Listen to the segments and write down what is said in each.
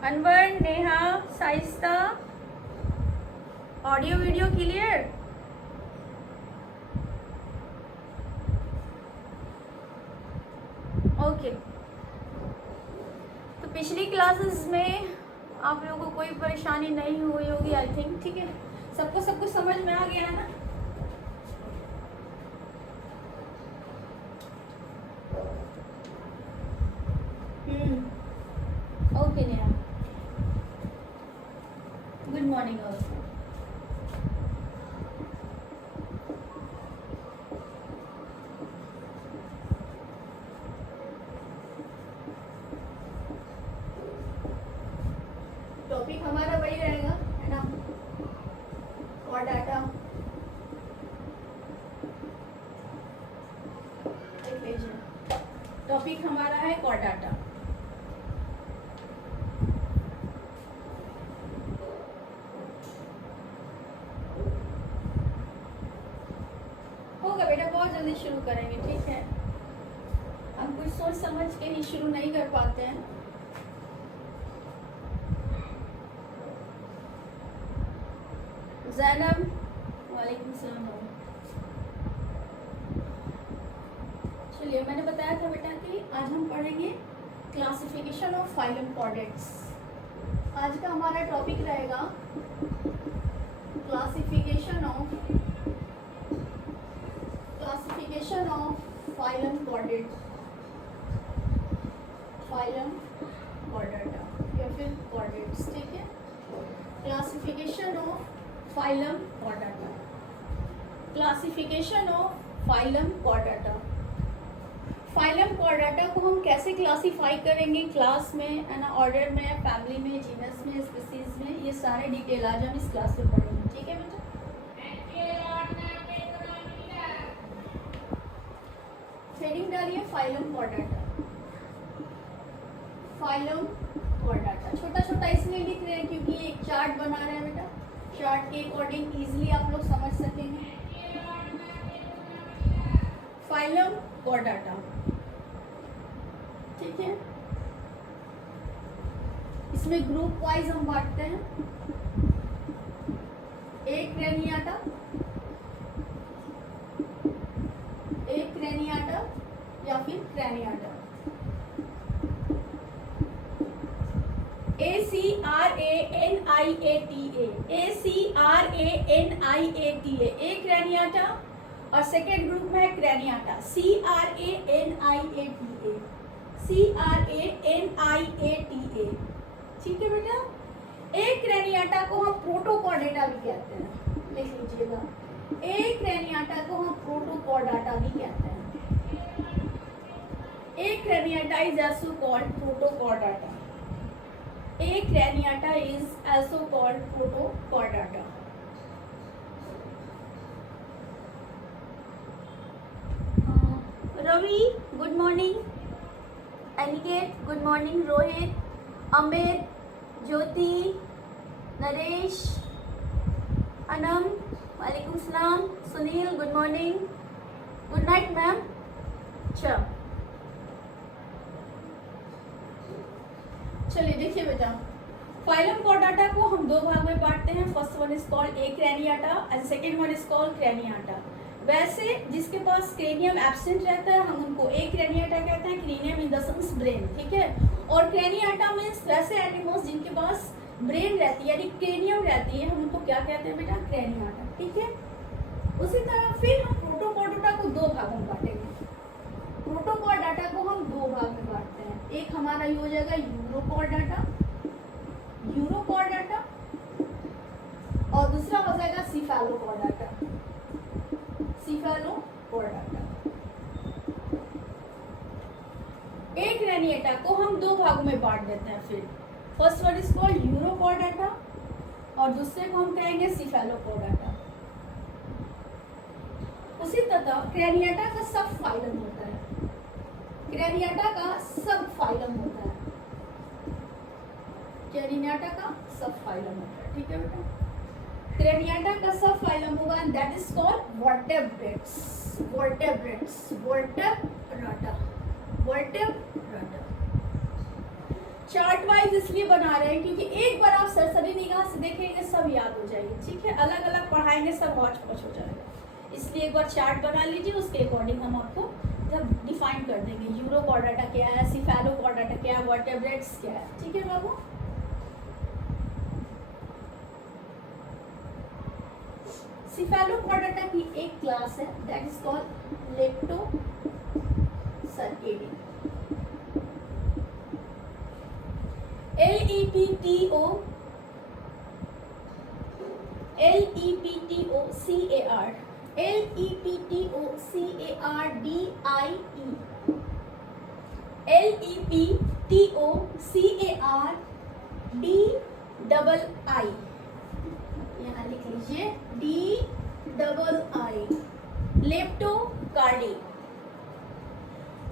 Anwar, Neha, Shaista, audio video clear? Okay. तो पिछली classes में आप लोगों को कोई परेशानी नहीं हुई होगी आई थिंक, ठीक है? सबको सब कुछ समझ में आ गया ना? Okay Neha, good morning also. Topic हमारा वही रहेगा, है ना? और डाटा टॉपिक हमारा है कॉर डाटा। होगा बेटा, बहुत जल्दी शुरू करेंगे, ठीक है? हम कुछ सोच समझ के ही शुरू नहीं कर पाते हैं। ज़ैनब, वालेकुम सलाम। चलिए, मैंने बताया था बेटा कि आज हम पढ़ेंगे क्लासिफिकेशन ऑफ फाइलम कॉर्डेट्स। आज का हमारा टॉपिक रहेगा classification of phylum chordates, phylum Chordata या फिर कॉर्डेट्स, ठीक है? Classification of phylum Chordata, classification of phylum Chordata. Phylum Chordata को हम कैसे क्लासीफाई करेंगे क्लास में, है ना, ऑर्डर में, फैमिली में, जीनस में, स्पीसीज में, ये सारे डिटेल आज हम इस क्लास में पढ़ेंगे, ठीक है बेटा? हेडिंग डालिए फाइलम कॉर्डेटा। फाइलम कॉर्डेटा छोटा छोटा इसलिए लिख रहे हैं क्योंकि ये एक चार्ट बना रहे हैं बेटा, चार्ट के अकॉर्डिंग इजीली आप लोग समझ सकेंगे। फाइलम कॉर्डेटा, ठीक है? इसमें ग्रुप वाइज हम बांटते हैं। एक क्रेनियाटा, एक क्रेनियाटा या फिर क्रेनियाटा। ACRANIATA, ACRANIATA, एक क्रेनियाटा, और सेकेंड ग्रुप में है क्रेनियाटा, CRANIATA, CRANIATA, ठीक है बेटा? एक क्रेनियाटा को हम प्रोटोकॉर्डेटा भी कहते हैं, लिख लीजिएगा। एक क्रेनियाटा को हम प्रोटोकॉर्डेटा भी कहते हैं। Acraniata is also called protochordata. Acraniata is also called protochordata. Ravi, good morning. Aniket, good morning. Rohit, Amit, Jyoti, Naresh, Anam, वालेकुम सलाम। Sunil, good morning. Good night ma'am. अच्छा, चलिए देखिए बेटा, फाइलम कॉर्डेटा को हम दो भाग में बांटते हैं। First one is called acraniata and second one is called craniata. वैसे जिसके पास क्रेनियम एब्सेंट रहता है हम उनको ए क्रेनियाटा कहते हैं, cranium in the sense brain, ठीक है? और क्रेनियाटा मीन्स वैसे एनिमल्स जिनके पास ब्रेन रहती है यानी क्रेनियम रहती है, हम उनको क्या कहते हैं बेटा? क्रेनियाटा, ठीक है? उसी तरह फिर हम प्रोटोकॉर्डेटा को दो भागों में बांटेंगे। प्रोटोकॉर्डेटा को हम दो भाग में बांटते हैं। एक हमारा ये हो जाएगा यूरोकॉर्डेटा, यूरोकॉर्डेटा, और दूसरा हो जाएगा सिफेलोकॉर्डेटा, सिफेलोकॉर्डेटा। एक क्रेनियाटा को हम दो भागों में बांट देते हैं। फिर first one is called urochordata और दूसरे को हम कहेंगे सिफेलोकॉर्डेटा। उसी तरह क्रेनियाटा का सब फाइलम होता है, क्रेनियाटा का सब फाइलम होता है, क्रेनियाटा का सब फाइलम होता है, ठीक है बेटा? क्रेनियाटा का सब फाइलम होगा and that is called vertebrates, vertebrates, vertebrata, vertebrata. Chart wise इसलिए बना रहे हैं क्योंकि एक बार आप सरसरी निगाह से देखेंगे सब याद हो जाएगी, ठीक है। अलग अलग पढ़ाएंगे सब हौच पौच हो जाएगा, इसलिए एक बार चार्ट बना लीजिए, उसके अकॉर्डिंग हम आपको जब डिफाइन कर देंगे यूरोकॉर्डाटा क्या है, सिफेलोकॉर्डाटा क्या है, वर्टेब्रेट्स क्या है, ठीक है बाबू। सिफेलोकॉर्डाटा की एक क्लास है दैट इज कॉल्ड लेप्टोसर्केडियन, LEPTOCARDI, यहाँ लिख लीजिए DII, लेप्टोकार्डी।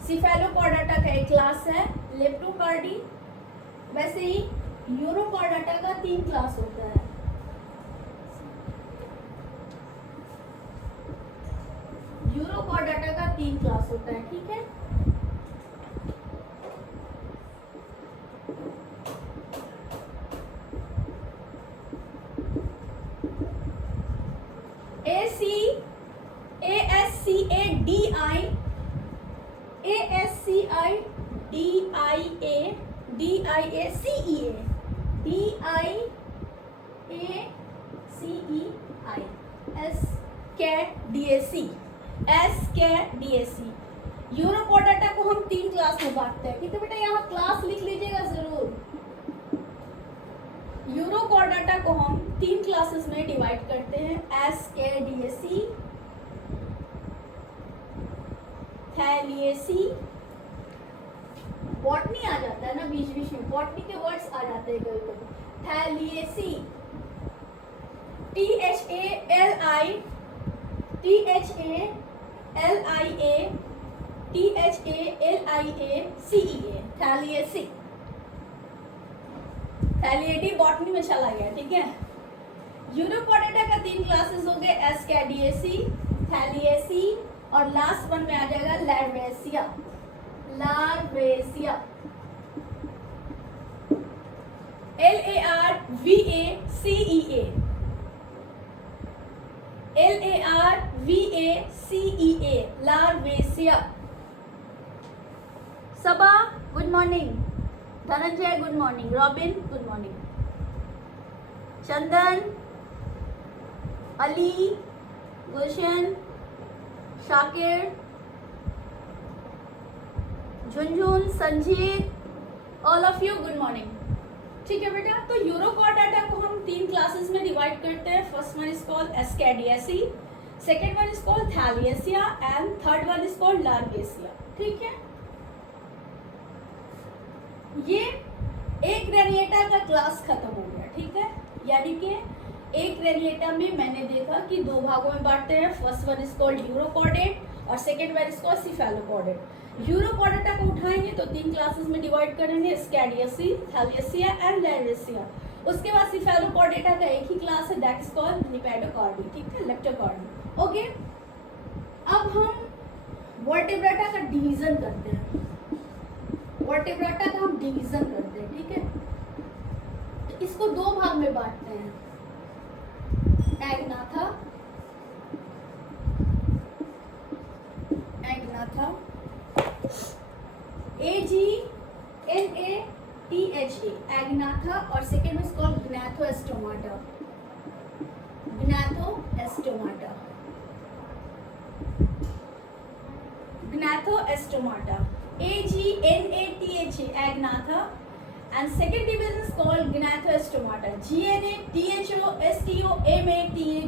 सिफेलोकॉर्डाटा का एक क्लास है लेप्टोकार्डी। वैसे ही यूरोकॉर्डाटा का 3 क्लास होता है। यूरोकॉर्डाटा का 3 क्लास होता है, ठीक है। DAC। यूरोकॉर्डाटा को हम 3 क्लास में बांटते हैं, ठीक है बेटा, यहाँ क्लास लिख लीजिएगा जरूर। यूरोकॉर्डाटा को हम 3 क्लासेस में डिवाइड करते हैं, SKDAC, थैलिएसी, बॉटनी आ जाता है ना बीच बीच में, बॉटनी के वर्ड्स आ जाते हैं कभी कभी, थैलिएसी, THALIACEA, थैलिएसी। थैलिएटी बॉटनी में चला गया, ठीक है। यूरोकॉर्डाटा का 3 क्लासेस हो गए, SKDAC, थैलिएसी और लास्ट वन में आ जाएगा larvacea. LARVACEA, larvacea. Saba good morning, Dhananjay good morning, Robin good morning, Chandan, Ali, Gulshan, Shakir, Jhunjhun, Sanjeet, all of you good morning, ठीक है बेटा। तो यूरोकॉर्डाटा को हम 3 क्लासेस में डिवाइड करते हैं। First one is called SKDAC, second one is called thaliacea and third one is called larvacea, ठीक है। ये एक रेनिएटा का क्लास खत्म हो गया, ठीक है। यानी कि एक रेनिएटा में मैंने देखा कि 2 भागों में बांटते हैं। First one is called urochordate और second one is called cephalochordate. Urochordata को उठाएंगे तो 3 क्लासेस में डिवाइड करेंगे, SKDAC, थैलिएसिया एंड लार्वेसिया। उसके बाद सिफेलोकॉर्डेटा का एक ही क्लास है दैट इज कॉल्ड लेपिडोकार्डी, ठीक है, लेप्टोकार्डी, ओके। अब हम वर्टेब्राटा का डिवीजन करते हैं, वर्टेब्राटा का हम डिवीजन करते हैं, ठीक है। तो इसको 2 भाग में बांटते हैं, एग्नाथा, AGNATHA, एग्नाथा, और second is called gnathostomata, gnathostomata, gnathostomata, AGNATHA, agnatha, and second division is called gnathostomata, GNATHOSTOMATA,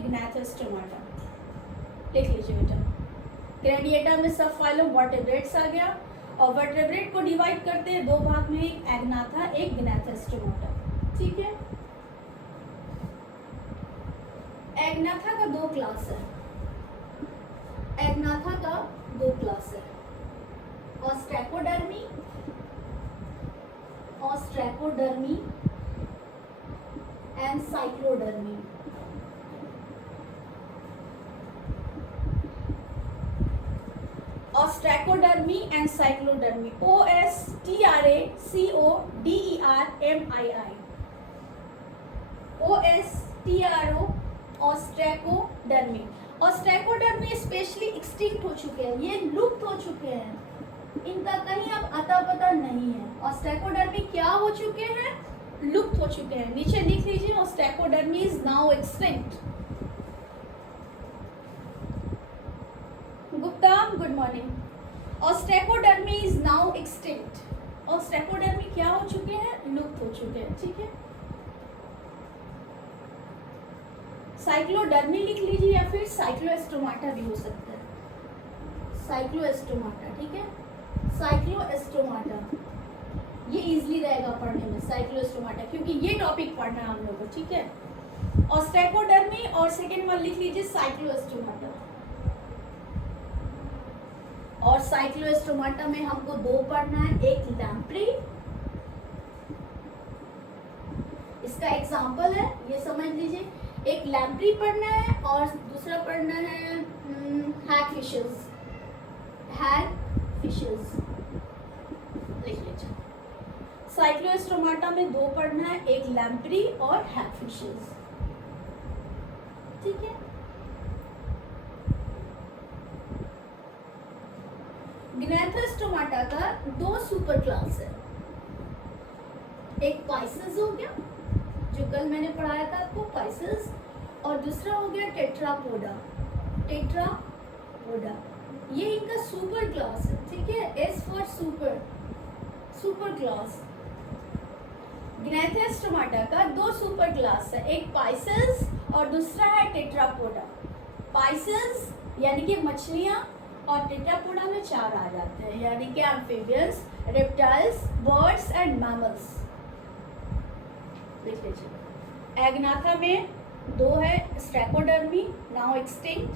gnathostomata। लिख लीजिए बेटा। क्रेनिएटा में सब फाइलम वर्टेब्रेट्स आ गया और वर्टेब्रेट को डिवाइड करते हैं 2 भाग में, एक एग्नाथा, एक ग्नैथोस्टोमाटा, ठीक है। एग्नाथा का 2 क्लास है, एग्नाथा का 2 क्लास है, ostracodermi and cyclodermi. Ostracodermi and cyclodermi, OSTRACODERMII, OSTRO ostracodermi. Ostracodermi specially extinct हो चुके हैं, ये लुप्त हो चुके हैं, इनका कहीं अब अता पता नहीं है। ऑस्ट्रैकोडर्मी क्या हो चुके हैं? लुप्त हो चुके हैं। नीचे लिख लीजिए, ostracodermi is now extinct. Gupta, good morning. Ostracodermi is now extinct. Ostracodermi क्या हो चुके हैं? लुप्त हो चुके हैं, ठीक है। साइक्लोडर्मी लिख लीजिए या फिर साइक्लोएस्टोमाटा भी हो सकता है, साइक्लोएस्टोमाटा, ठीक है। साइक्लोएस्टोमाटा ये इजीली रहेगा पढ़ने में, साइक्लोएस्टोमाटा, क्योंकि ये टॉपिक पढ़ना है हम लोगों को, ठीक है। ऑस्ट्रैकोडर्मी और सेकेंड वन लिख लीजिए साइक्लोएस्टोमाटा। और साइक्लोएस्टोमाटा में हमको दो पढ़ना है, एक लैम्प्री, इसका एग्जाम्पल है, ये समझ लीजिए, एक लैम्प्री पढ़ना है और दूसरा पढ़ना है हैग फिशेस, हैग फिशेस लिख लीजिए। साइक्लोएस्टोमाटा में दो पढ़ना है, एक लैम्प्री और हैग फिशेस, ठीक है। ग्नैथोस्टोमाटा का दो सुपर क्लास है, एक पाइसेस हो गया जो कल मैंने पढ़ाया था आपको, पाइसेस, और दूसरा हो गया टेट्रापोडा, टेट्रापोडा, ये इनका सुपर क्लास है, ठीक है। S for super, super class. Gnathostomata का दो सुपर क्लास है, एक पाइसेस और दूसरा है टेट्रापोडा। पाइसेस यानी कि मछलियां और टेट्रापोडा में चार आ जाते हैं, यानी कि amphibians, reptiles, birds and mammals. देख लीजिए, एग्नाथा में दो है, स्ट्रैकोडर्मी नाउ एक्सटिंक्ट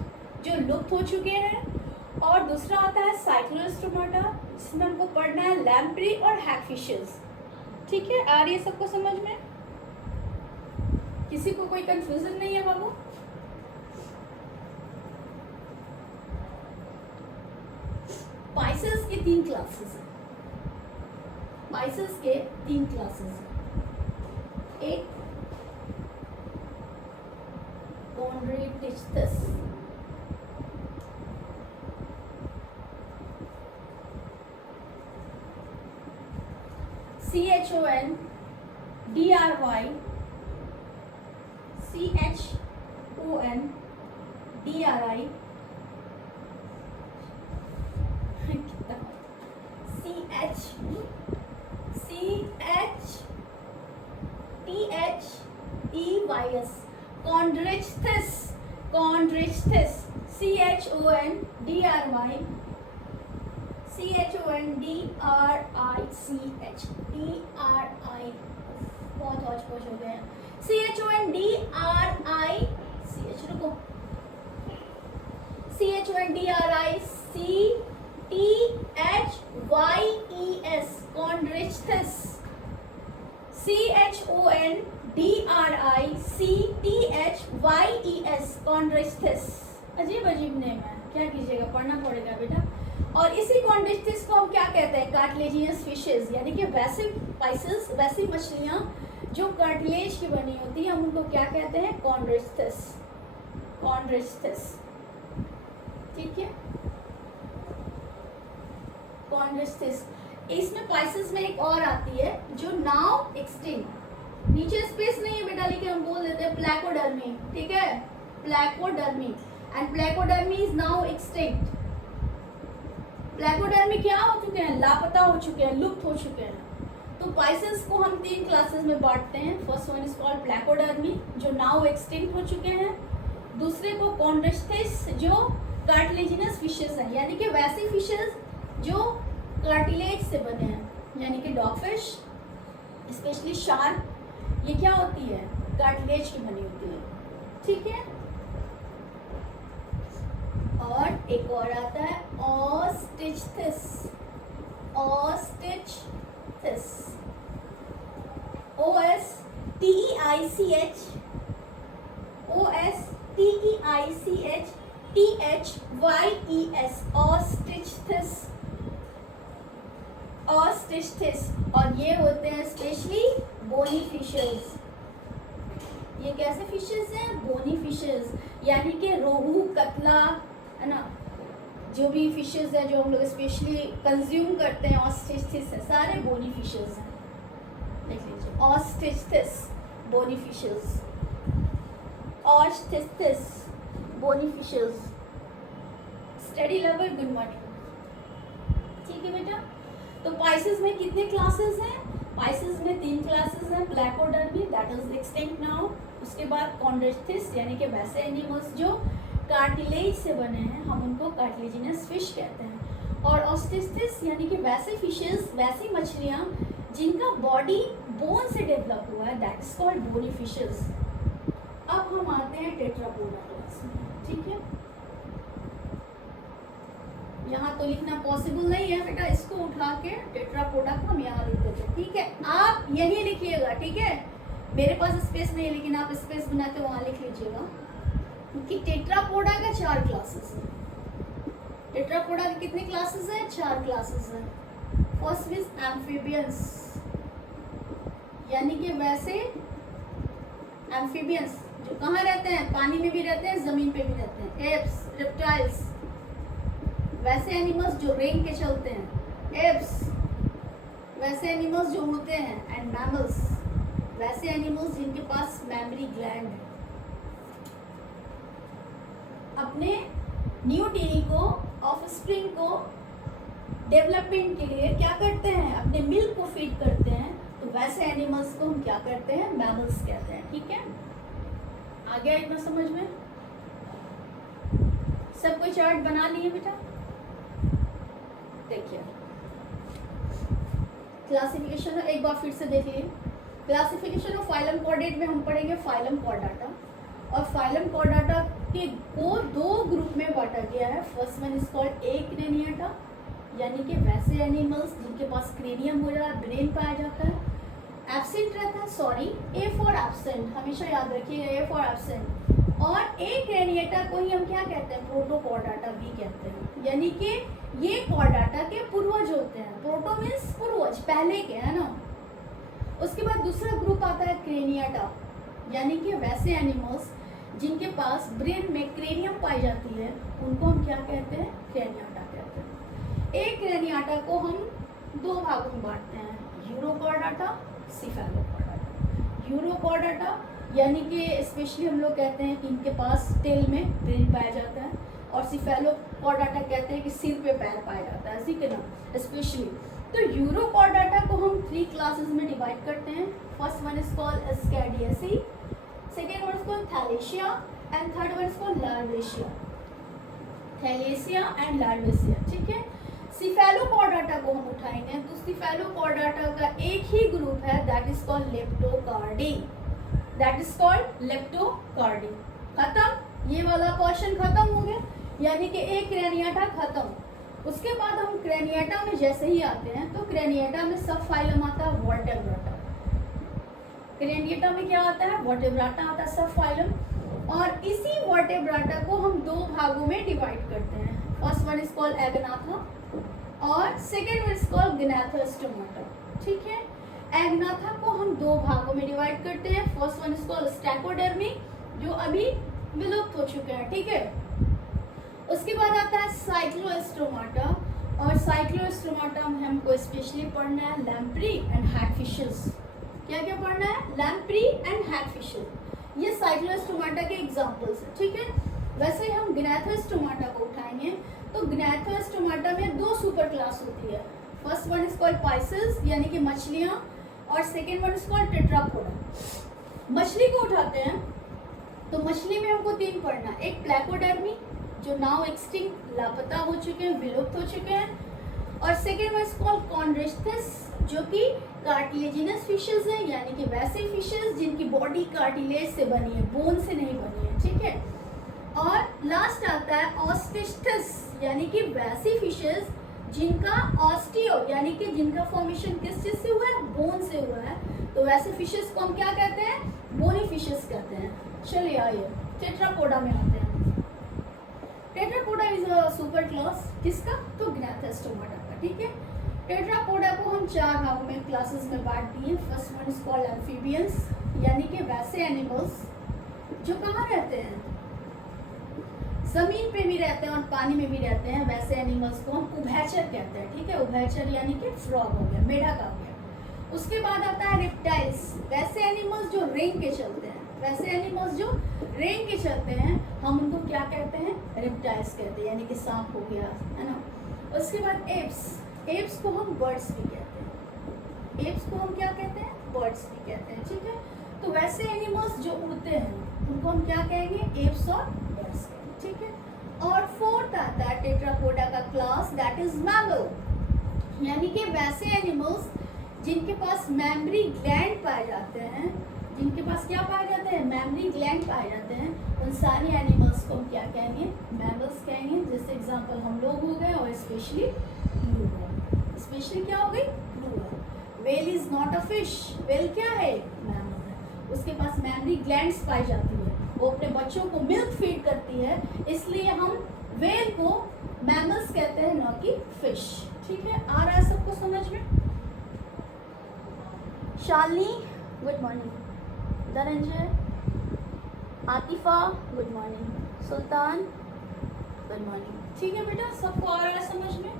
जो लुप्त हो चुके हैं, और दूसरा आता है साइक्लोएस्टोमाटा जिसमें हमको पढ़ना है लैम्प्री और हैगफिशेस, ठीक है। आ रही है सबको समझ में? किसी को कोई कंफ्यूजन नहीं है बाबू? पाइसेस के तीन क्लासेस हैं, पाइसेस के तीन क्लासेस हैं, एक कॉन्ड्रिटिस्टस, CHONDRY CHONDREYS, कॉन्ड्रिचथस, कॉन्ड्रिचथस, CHONDRY CHONDRICH, बहुत हौच-पौच हो गए हैं, CHONDRICH, रुको, CHONDRICTHYES, कॉन्ड्रिचथस, CHONDRICTHYES, कॉन्ड्रिचथस। अजीब अजीब नेम है, क्या कीजिएगा, पढ़ना पड़ेगा बेटा। और इसी कॉन्ड्रिचथस को हम क्या कहते हैं? कार्टिलेजियस फिशेस, यानी कि वैसे पाइसेस, वैसी मछलियां जो कार्टिलेज की बनी होती है, हम उनको क्या कहते हैं? कॉन्ड्रिचथस, कॉन्ड्रिचथस, ठीक है, कॉन्ड्रिचथस। इसमें पाइसेस में एक और आती है जो नाउ एक्सटिंक्ट, नीचे स्पेस नहीं है बेटा, लेकिन हम बोल देते हैं प्लैकोडर्मी, ठीक है, प्लैकोडर्मी, एंड प्लैकोडर्मी इज नाउ एक्सटिंक्ट। प्लैकोडर्मी क्या हो चुके हैं? लापता हो चुके हैं, लुप्त हो चुके हैं। तो पाइसेस को हम तीन क्लासेस में बांटते हैं। फर्स्ट वन इज कॉल्ड प्लैकोडर्मी जो नाउ एक्सटिंक्ट हो चुके हैं, दूसरे को कॉन्ड्रिचथस जो कार्टिलेजिनस फिशेस हैं, यानी कि वैसी फिशेस जो कार्टिलेज से बने हैं, यानी कि डॉगफिश, स्पेशली शार्क, ये क्या होती है? कार्टिलेज की बनी होती है, ठीक है। और एक और आता है ऑस्टिचथस, ऑस्टिचथस, OSTEICH, OSTEICH THYES, ऑस्टिचथिस, ऑस्टिचथिस। और ये होते हैं स्पेशली बोनी फिशेस। ये कैसे फिशेस हैं? बोनी फिशेस, यानी कि रोहू, कतला, है ना, जो भी फिशेस है जो हम लोग स्पेशली कंज्यूम करते हैं, ऑस्टिचथिस है, सारे बोनी फिशेस हैं। देख लीजिए, osteichthyes bony fishes, osteichthyes bony fishes. Study lover, good morning. ठीक है बेटा, तो पाइसेस में कितने क्लासेस हैं? पाइसेस में 3 क्लासेस हैं। ब्लैकोडर्मी, दैट इज एक्सटिंक्ट नाउ। उसके बाद कॉन्ड्रेथिस, यानी कि वैसे एनिमल्स जो कार्टिलेज से बने हैं, हम उनको कार्टिलेजिनस फिश कहते हैं। और ऑस्टिचथिस यानी कि वैसे फिशेस, वैसी मछलियाँ जिनका बॉडी बोन से डेवलप हुआ है, that is called bony fishes. अब हम आते हैं टेट्रापोडा क्लास में। ठीक है, यहाँ तो लिखना पॉसिबल नहीं है बेटा, इसको उठा के टेट्रापोडा को हम यहाँ लिख देते हैं। ठीक है, आप यही लिखिएगा। ठीक है, मेरे पास स्पेस नहीं है, लेकिन आप स्पेस बना के वहाँ लिख लीजिएगा, क्योंकि टेट्रापोडा का 4 क्लासेस है। टेट्रापोडा के कितने क्लासेस हैं? 4 क्लासेस हैं। फर्स्ट इज एम्फीबियंस, यानी कि वैसे एम्फीबियंस जो कहाँ रहते हैं? पानी में भी रहते हैं, जमीन पे भी रहते हैं। एप्स, रेप्टाइल्स, वैसे एनिमल्स जो रेंग के चलते हैं। एप्स, वैसे एनिमल्स जो उड़ते हैं। एंड मैमल्स, वैसे एनिमल्स जिनके पास मैमरी ग्लैंड है। अपने न्यू टीनी को, ऑफस्प्रिंग को डेवलपमेंट के लिए क्या करते हैं? अपने मिल्क को फीड करते हैं। तो वैसे एनिमल्स को हम क्या करते हैं? मैमल्स कहते हैं। ठीक है, आ गया इतना समझ में? सब कोई चार्ट बना लिए बेटा? देखिए, क्लासिफिकेशन एक बार फिर से देख लिए। क्लासिफिकेशन ऑफ फाइलम कॉर्डेट में हम पढ़ेंगे फाइलम कॉर्डाटा। और फाइलम कॉर्डाटा के को 2 ग्रुप में बांटा गया है। First one is called acraniata, यानी कि वैसे एनिमल्स जिनके पास क्रेनियम हो रहा है, ब्रेन पाया जाता है, एब्सेंट रहता है, सॉरी ए फॉर एब्सेंट, हमेशा याद रखिएगा, ए फॉर एब्सेंट। और ए क्रेनिएटा को ही हम क्या कहते हैं? प्रोटोकॉर्डाटा भी कहते हैं, यानी कि ये कॉर्डाटा के पूर्वज होते हैं। प्रोटो मीन्स पूर्वज, पहले के, है ना। उसके बाद दूसरा ग्रुप आता है क्रेनियाटा, यानी कि वैसे एनिमल्स जिनके पास ब्रेन में क्रेनियम पाई जाती है, उनको हम क्या कहते हैं? क्रेनियाटा कहते हैं। ए क्रेनियाटा को हम 2 भागों में बांटते हैं, यूरोकॉर्डाटा, सिफेलोकॉर्डाटा। यूरोकॉर्डाटा यानी कि स्पेशली हम लोग कहते हैं कि इनके पास टेल में ब्रेन पाया जाता है, और सिफेलोकॉर्डाटा कहते हैं कि सिर पे पैर पाया जाता है, इसी के नाम स्पेशली। तो यूरोकॉर्डाटा को हम 3 क्लासेस में डिवाइड करते हैं। First one is called ascidiacea, second one is called thaliacea, and third one is called larvacea. Thaliacea and larvacea. ठीक है, सिफेलोकॉर्डाटा को हम उठाएंगे तो सिफेलोकॉर्डाटा का एक ही ग्रुप है, that is called leptocardii. That is called leptocardii. खत्म, ये वाला पोर्शन खत्म हो गया, यानी कि एक क्रेनियाटा खत्म। उसके बाद हम क्रेनियाटा में जैसे ही आते हैं तो क्रेनियाटा में सब फाइलम आता है वर्टेब्राटा। क्रेनियाटा में क्या आता है? वर्टेब्राटा आता है, सब फाइलम। और इसी वर्टेब्राटा को हम 2 भागों में डिवाइड करते हैं। फर्स्ट वन इज कॉल्ड एगनाथा और सेकेंड वन इज कॉल्ड ग्नाथोस्टोमाटा। ठीक है, एगनाथा को हम 2 भागों में डिवाइड करते हैं। फर्स्ट वन इज कॉल्ड स्टैकोडर्मी, जो अभी विलुप्त हो चुके हैं। ठीक है, उसके बाद आता है साइक्लोस्टोमाटा, और साइक्लोस्टोमाटा में हमको स्पेशली पढ़ना है लैम्प्री एंड हैगफिशेस। क्या क्या पढ़ना है? Lamprey and hagfishes. ये साइक्लोस्टोमाटा के एग्जांपल्स हैं। ठीक है, वैसे हम ग्नाथोस्टोमाटा को उठाएंगे तो ग्नाथोस्टोमाटा में 2 सुपर क्लास होती है। First one is called Pisces, यानी कि मछलियाँ, और second one is called Tetrapoda. मछली को उठाते हैं तो मछली में हमको 3 पढ़ना, एक प्लैकोडर्मी जो नाउ एक्सटिंक्ट, लापता हो चुके हैं, विलुप्त हो चुके हैं, और सेकेंड वन इज कॉल्ड कॉन्ड्रेथिस जो कि कार्टिलेजिनस फिशेस हैं, यानी कि वैसे फिशेस जिनकी बॉडी कार्टिलेज से बनी है, बोन से नहीं बनी है। ठीक है, और लास्ट आता है ऑस्टिचथिस, यानी कि वैसी फिशेस जिनका ऑस्टियो यानी कि जिनका फॉर्मेशन किस चीज से हुआ है? बोन से हुआ है। तो वैसे फिशेस को हम क्या कहते हैं? बोनी फिशेस कहते हैं। चलिए आइए टेट्रापोडा में आते हैं। Tetrapoda is a super class किसका? तो ग्नाथोस्टोमाटा का, ठीक है। टेट्रापोडा को हम 4 भागों में क्लासेस में बांट दिए। First one is called amphibians, यानी कि वैसे एनिमल्स जो कहाँ रहते हैं, जमीन पे भी रहते हैं और पानी में भी रहते हैं। वैसे एनिमल्स को हम उभयचर कहते हैं, ठीक है। उभयचर यानी कि फ्रॉग हो गया, मेढक हो गया। उसके बाद आता है रेप्टाइल्स, वैसे एनिमल्स जो रेंग के चलते हैं। वैसे एनिमल्स जो रेंग के चलते हैं हम उनको क्या कहते हैं? रेप्टाइल्स कहते हैं, यानी कि सांप हो गया, है ना। उसके बाद एप्स, एप्स को हम बर्ड्स भी कहते हैं। एप्स को हम क्या कहते हैं? बर्ड्स भी कहते हैं, ठीक है। तो वैसे एनिमल्स जो उड़ते हैं उनको हम क्या कहेंगे? एप्स और बर्ड्स, ठीक है। और फोर्थ आता है टेट्रापोडा का क्लास, दैट इज मैमल, यानी कि वैसे एनिमल्स जिनके पास मैमरी ग्लैंड पाए जाते हैं। जिनके पास क्या पाए जाते हैं? मैमरी ग्लैंड पाए जाते हैं। उन सारे एनिमल्स को हम क्या कहेंगे? मैमल्स कहेंगे। जैसे एग्जांपल हम लोग हो गए और स्पेशली ब्लू व्हेल। स्पेशली क्या हो गई? Blue whale. Whale is not a fish, whale क्या है? मैमल है। उसके पास मैमरी ग्लैंड्स पाई जाती है, वो अपने बच्चों को मिल्क फीड करती है, इसलिए हम व्हेल को मैमल्स कहते हैं, न कि फिश, ठीक है। आ रहा है सबको समझ में? Shalini good morning, Dhananjay, Atifa good morning, Sultan good morning, ठीक है बेटा, सबको आ रहा है समझ में?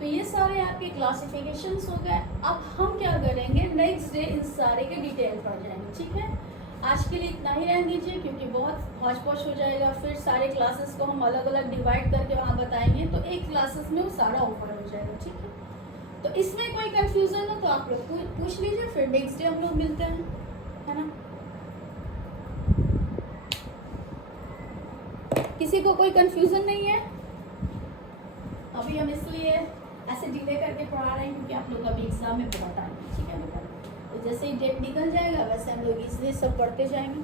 तो ये सारे आपके क्लासिफिकेशंस हो गए। अब हम क्या करेंगे? नेक्स्ट डे इन सारे के डिटेल पढ़ जाएंगे, ठीक है। आज के लिए इतना ही रहने दीजिए, क्योंकि बहुत हौच पौच हो जाएगा। फिर सारे क्लासेस को हम अलग अलग डिवाइड करके वहाँ बताएंगे, तो एक क्लासेस में वो सारा ओवर हो जाएगा, ठीक है। तो इसमें कोई कंफ्यूजन हो तो आप लोग पूछ लीजिए, फिर नेक्स्ट डे हम लोग मिलते हैं, है ना। किसी को कोई कंफ्यूजन नहीं है? अभी हम इसलिए ऐसे डिले करके पढ़ा रहे हैं क्योंकि आप लोग अभी एग्जाम में बहुत टाइम है, ठीक है बेटा। तो जैसे ही डेट निकल जाएगा वैसे हम लोग इसलिए सब पढ़ते जाएंगे।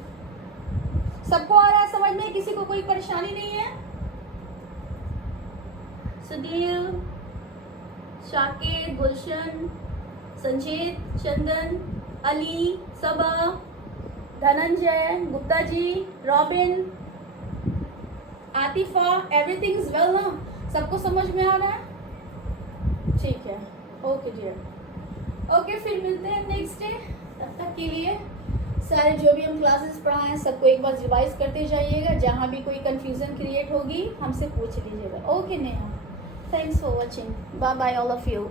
सबको आ रहा है समझ में? किसी को कोई परेशानी नहीं है? सुधीर, शाकिर, गुलशन, संजीत, चंदन, अली, सबा, Dhananjay, Gupta ji, robin, Atifa, everything is well ना? सबको समझ में आ रहा है? ठीक है, ओके डियर, ओके, फिर मिलते हैं नेक्स्ट डे। तब तक के लिए सारे जो भी हम क्लासेस पढ़ाए हैं सबको एक बार रिवाइज करते जाइएगा। जहाँ भी कोई कंफ्यूजन क्रिएट होगी हमसे पूछ लीजिएगा, okay Neha. Thanks for watching, bye bye all of you.